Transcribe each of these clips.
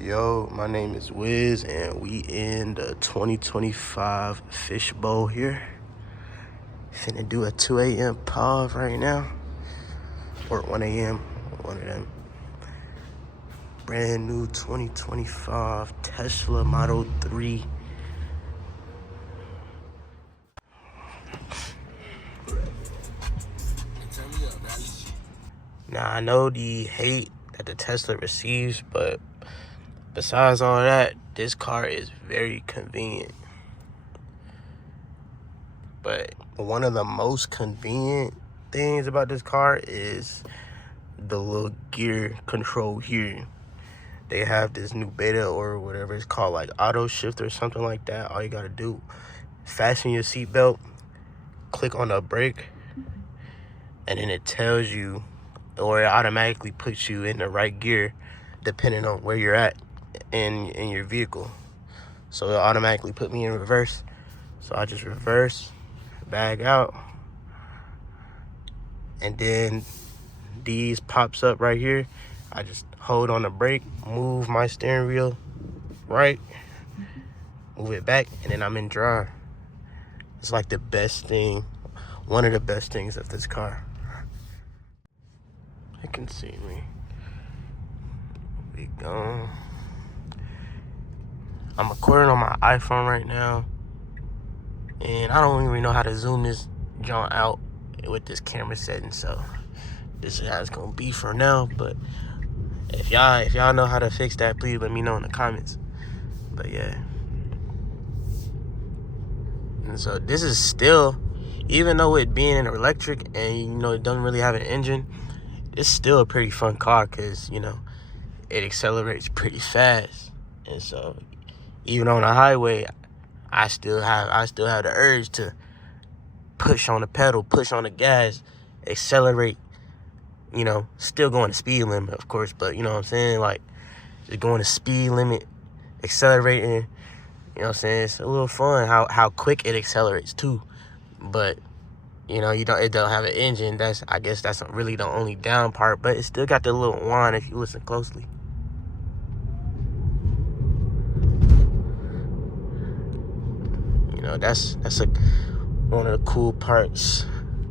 Yo, my name is Wiz, and we in the 2025 fishbowl here. Finna do a 2 a.m. POV right now, or 1 a.m., one of them. Brand new 2025 Tesla Model 3. Now, I know the hate that the Tesla receives, but besides all that, this car is very convenient. But one of the most convenient things about this car is the little gear control here. They have this new beta or whatever it's called, like auto shift or something like that. All you gotta do, fasten your seatbelt, click on the brake, and then it tells you, or it automatically puts you in the right gear depending on where you're at in your vehicle. So it automatically put me in reverse. So I just reverse, bag out, and then these pops up right here. I just hold on the brake, move my steering wheel right, move it back, and then I'm in drive. It's like the best thing, one of the best things of this car. They can see me. We gone. I'm recording on my iPhone right now, and I don't even know how to zoom this joint out with this camera setting, so this is how it's gonna be for now. But if y'all know how to fix that, please let me know in the comments. But yeah. And so this is still, even though it being an electric and it doesn't really have an engine, it's still a pretty fun car because it accelerates pretty fast. And so even on the highway, I still have the urge to push on the pedal, push on the gas, accelerate. Still going the speed limit, of course, but you know what I'm saying? Like, just going the speed limit, accelerating, you know what I'm saying? It's a little fun how quick it accelerates too. But, it don't have an engine. I guess that's really the only down part, but it still got the little whine if you listen closely. That's one of the cool parts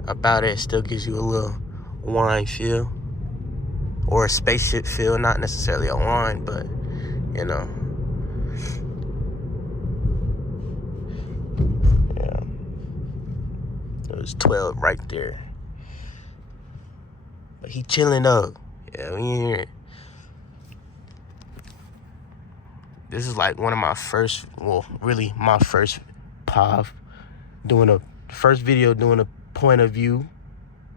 about it. It still gives you a little wine feel, or a spaceship feel, not necessarily a wine, but yeah, it was 12 right there, but he chilling though. Yeah, we in here. This is like one of my first, really my first POV, doing a point of view.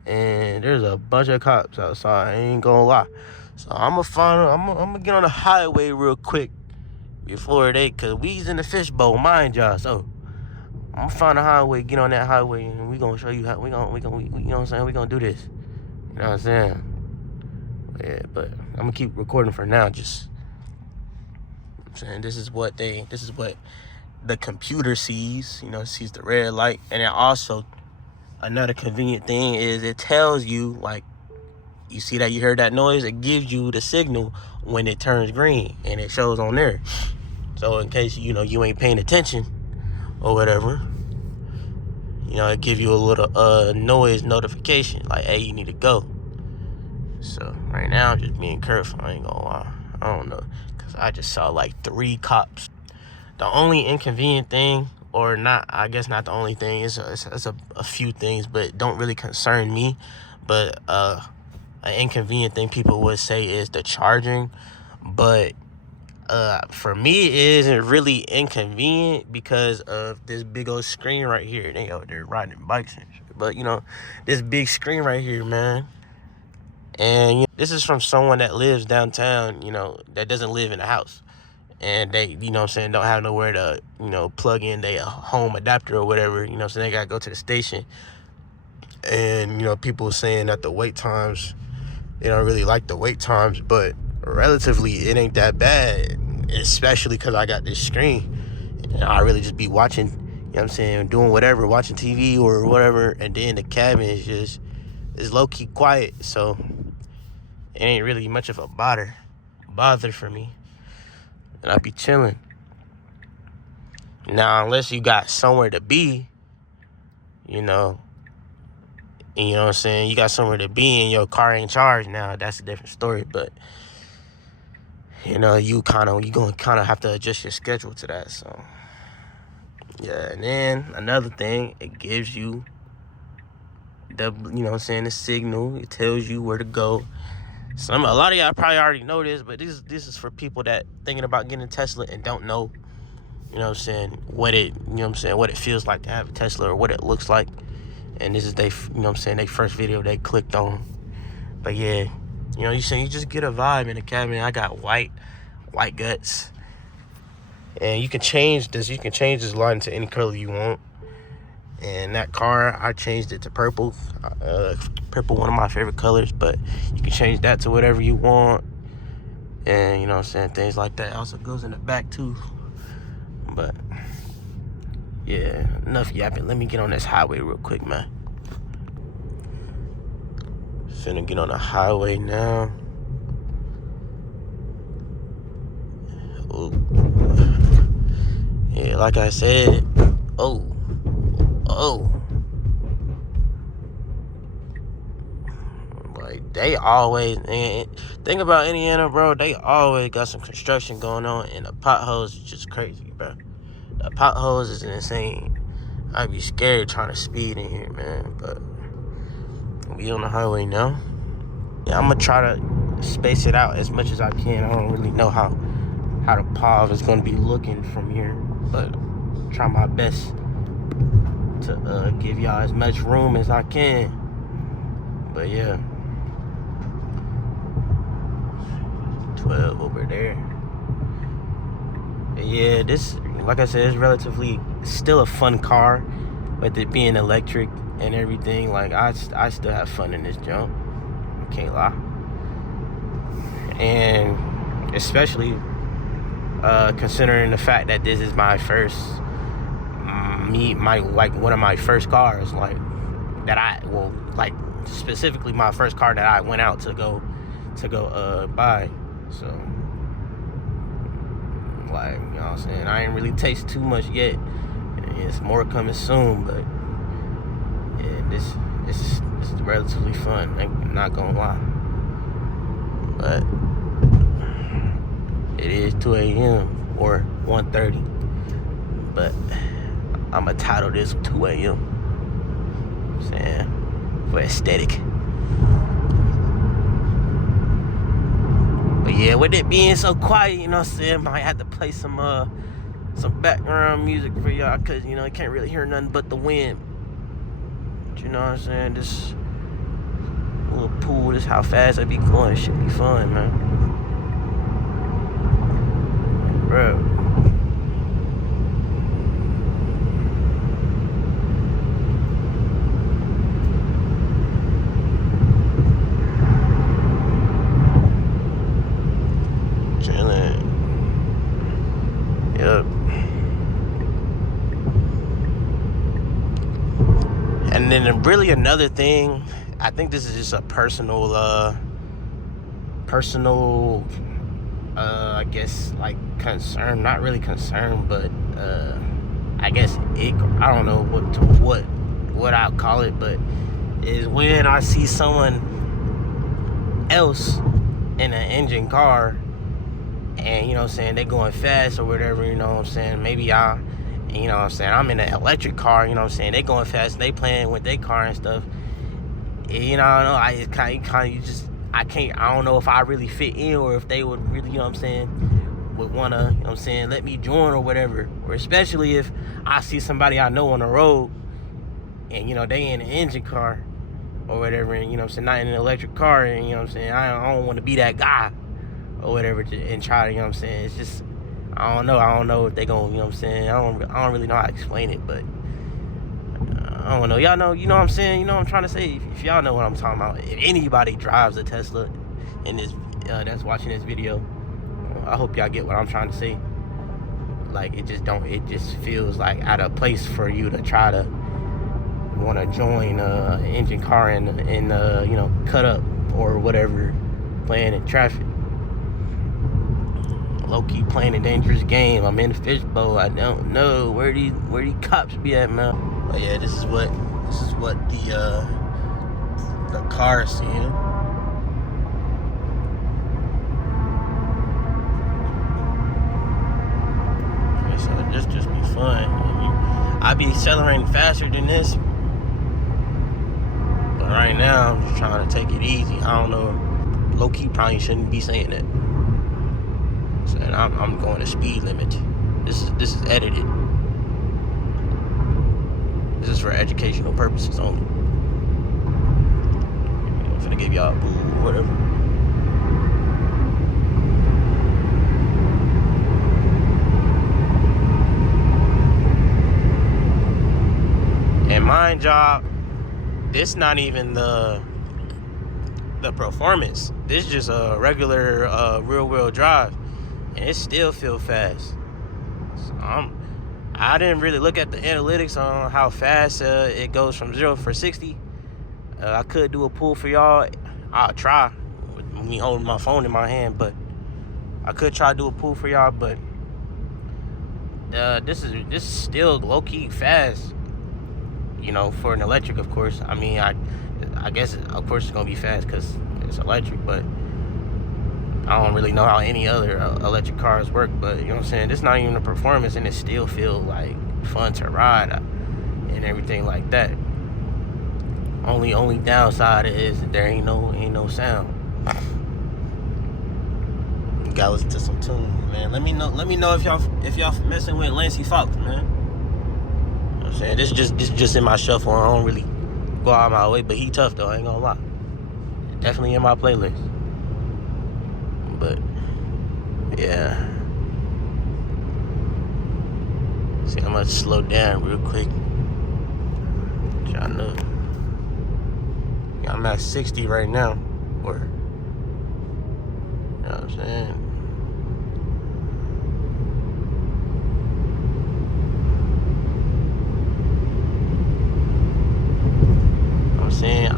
And there's a bunch of cops outside, I ain't gonna lie. So I'm gonna get on the highway real quick before cause we's in the fishbowl, mind y'all. So I'm gonna find a highway, get on that highway, and we gonna show you how we gonna, you know what I'm saying? We gonna do this. You know what I'm saying? Yeah, but I'm gonna keep recording for now. Just, I'm saying, this is what the computer sees. Sees the red light, and it also, another convenient thing is it tells you, like, you see that you heard that noise, it gives you the signal when it turns green, and it shows on there. So in case you ain't paying attention or whatever, it give you a little noise notification, like, hey, you need to go. So right now I'm just being careful, I ain't gonna lie. I don't know, because I just saw like 3 cops. The only inconvenient thing, or not, I guess not the only thing, it's a few things, but don't really concern me. But an inconvenient thing people would say is the charging. But for me, it isn't really inconvenient because of this big old screen right here. They out there riding bikes and shit. But this big screen right here, man. And this is from someone that lives downtown, that doesn't live in a house. And they, don't have nowhere to, plug in their home adapter or whatever, so they got to go to the station. And, people saying that the wait times, they don't really like the wait times, but relatively, it ain't that bad, especially because I got this screen. And I really just be watching, doing whatever, watching TV or whatever, and then the cabin is low-key quiet, so it ain't really much of a bother for me. and I be chilling. Now, unless you got somewhere to be, you know, and you know what I'm saying, you got somewhere to be and your car ain't charged now, that's a different story. But you know, you gonna kind of have to adjust your schedule to that. So yeah. And then another thing, it gives you the, you know what I'm saying, the signal. It tells you where to go. A lot of y'all probably already know this, but this is for people that thinking about getting a Tesla and don't know, you know what I'm saying, what it feels like to have a Tesla or what it looks like. And this is they, you know what I'm saying, they first video they clicked on. But yeah, you know, you just get a vibe in the cabin. I got white guts. And you can change this line to any color you want. And that car, I changed it to purple. Purple, one of my favorite colors, but you can change that to whatever you want. And you know what I'm saying, things like that. Also goes in the back too. But yeah, enough yapping. Let me get on this highway real quick, man. Finna get on the highway now. Ooh. Yeah, like I said. Oh. Like, they always, think about Indiana, bro. They always got some construction going on, and the potholes is just crazy, bro. The potholes is insane. I'd be scared trying to speed in here, man. But we on the highway now. Yeah, I'm gonna try to space it out as much as I can. I don't really know how the POV is gonna be looking from here, but try my best to give y'all as much room as I can. But yeah, 12 over there. But yeah, this, like I said, is relatively still a fun car, with it being electric and everything. Like, I still have fun in this jump, I can't lie. And especially considering the fact that this is my first, one of my first cars, like, that specifically my first car that I went out to go buy. So, like, you know what I'm saying, I ain't really taste too much yet. It's more coming soon, but yeah, this is relatively fun, I'm not gonna lie. But it is 2 a.m. or 1:30, but I'ma title this 2 a.m. You know what I'm saying, for aesthetic. But yeah, with it being so quiet, you know what I'm saying, I have to play some background music for y'all, cause you know, I can't really hear nothing but the wind. But you know what I'm saying, this little pool, this how fast I be going, it should be fun, man. Bro. Yep. And then really another thing, I think this is just a personal I guess, like, concern, not really concern, but I guess I don't know what I'll call it, but is when I see someone else in an engine car, and you know what I'm saying, they going fast or whatever, you know what I'm saying, maybe you know what I'm saying, I'm in an electric car, you know what I'm saying, they going fast and they playing with their car and stuff. You know, I don't know if I really fit in, or if they would really, you know what I'm saying, would want to, you know what I'm saying, let me join or whatever. Or especially if I see somebody I know on the road and, you know, they in an engine car or whatever, and, you know what I'm saying, not in an electric car, and, you know what I'm saying, I don't want to be that guy or whatever and try to, you know what I'm saying, it's just, I don't know if they gonna, you know what I'm saying, I don't really know how to explain it, but I don't know, y'all know, you know what I'm saying, you know what I'm trying to say, if y'all know what I'm talking about, if anybody drives a Tesla in this, that's watching this video, I hope y'all get what I'm trying to say. Like, it just feels like out of place for you to try to want to join an engine car and you know, cut up or whatever, playing in traffic. low-key playing a dangerous game. I'm in the fishbowl. I don't know where these cops be at, man. But yeah, this is what the car is seeing. So this just be fun. I be accelerating faster than this, but right now I'm just trying to take it easy. I don't know. Low-key probably shouldn't be saying that. Saying I'm going to speed limit. This is edited. This is for educational purposes only. I'm finna give y'all a boo or whatever. And mind y'all, this not even the performance. This just a regular rear-wheel drive, and it still feel fast. So I didn't really look at the analytics on how fast it goes from 0 for 60. I could do a pull for y'all. I'll try with me holding my phone in my hand, but I could try to do a pull for y'all. But this is still low-key fast. You know, for an electric, of course. I mean, I guess, of course, it's going to be fast because it's electric, but I don't really know how any other electric cars work. But, you know what I'm saying? It's not even a performance, and it still feels like fun to ride and everything like that. Only downside is that there ain't no sound. You gotta listen to some tunes, man. Let me know if y'all messing with Lancey Fox, man. I'm saying this just in my shuffle. I don't really go out of my way, but he tough though. I ain't gonna lie. Definitely in my playlist. But yeah, see, I'm gonna slow down real quick. Trying to. Yeah, I'm at 60 right now. Or you know what I'm saying.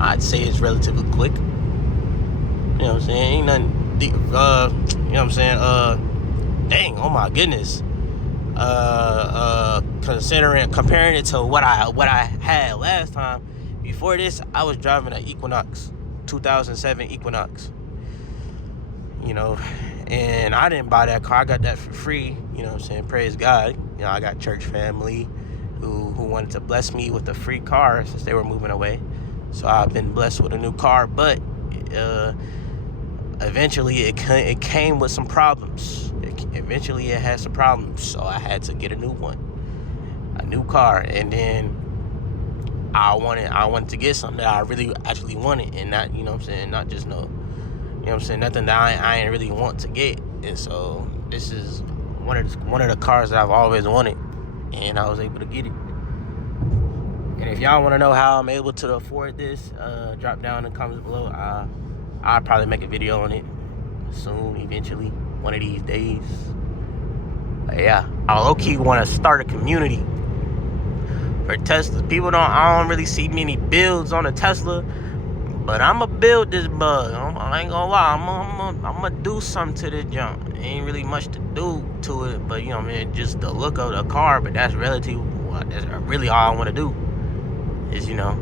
I'd say it's relatively quick. You know what I'm saying? Ain't nothing deep, you know what I'm saying? Dang, oh my goodness. Comparing it to what I had last time. Before this, I was driving an Equinox, 2007 Equinox. You know, and I didn't buy that car. I got that for free. You know what I'm saying? Praise God. You know, I got church family who wanted to bless me with a free car since they were moving away. So I've been blessed with a new car, but eventually it came with some problems. Eventually it had some problems, so I had to get a new car. And then I wanted to get something that I really actually wanted, and not, you know what I'm saying, not just no, you know what I'm saying, nothing that I ain't really want to get. And so this is one of the cars that I've always wanted, and I was able to get it. And if y'all want to know how I'm able to afford this, drop down in the comments below. I'll probably make a video on it soon, eventually, one of these days. But yeah, I low-key want to start a community for Tesla. I don't really see many builds on a Tesla, but I'ma build this bug. I ain't gonna lie, I'm gonna do something to this junk. Ain't really much to do to it, but you know what I mean, just the look of the car. But that's that's really all I want to do. Is, you know,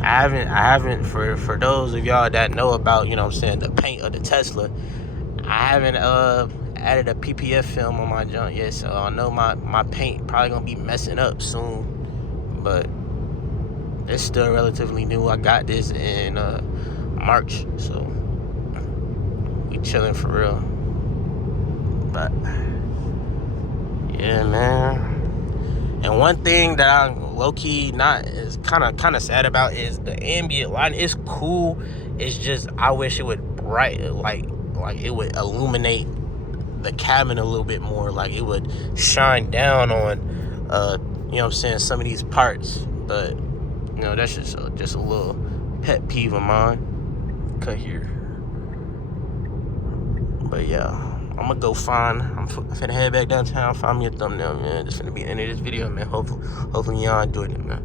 I haven't for those of y'all that know about, you know what I'm saying, the paint of the Tesla, I haven't added a PPF film on my junk yet, so I know my paint probably gonna be messing up soon, but it's still relatively new. I got this in March, so we chilling for real. But yeah, man. And one thing that I'm low-key not is kind of sad about is the ambient lighting. It's cool. It's just I wish it would like it would illuminate the cabin a little bit more. Like it would shine down on you know what I'm saying, some of these parts. But you know, that's just a little pet peeve of mine. Cut here. But yeah, I'm finna head back downtown, find me a thumbnail, man. This finna be the end of this video, man. Hopefully y'all enjoyed it, man.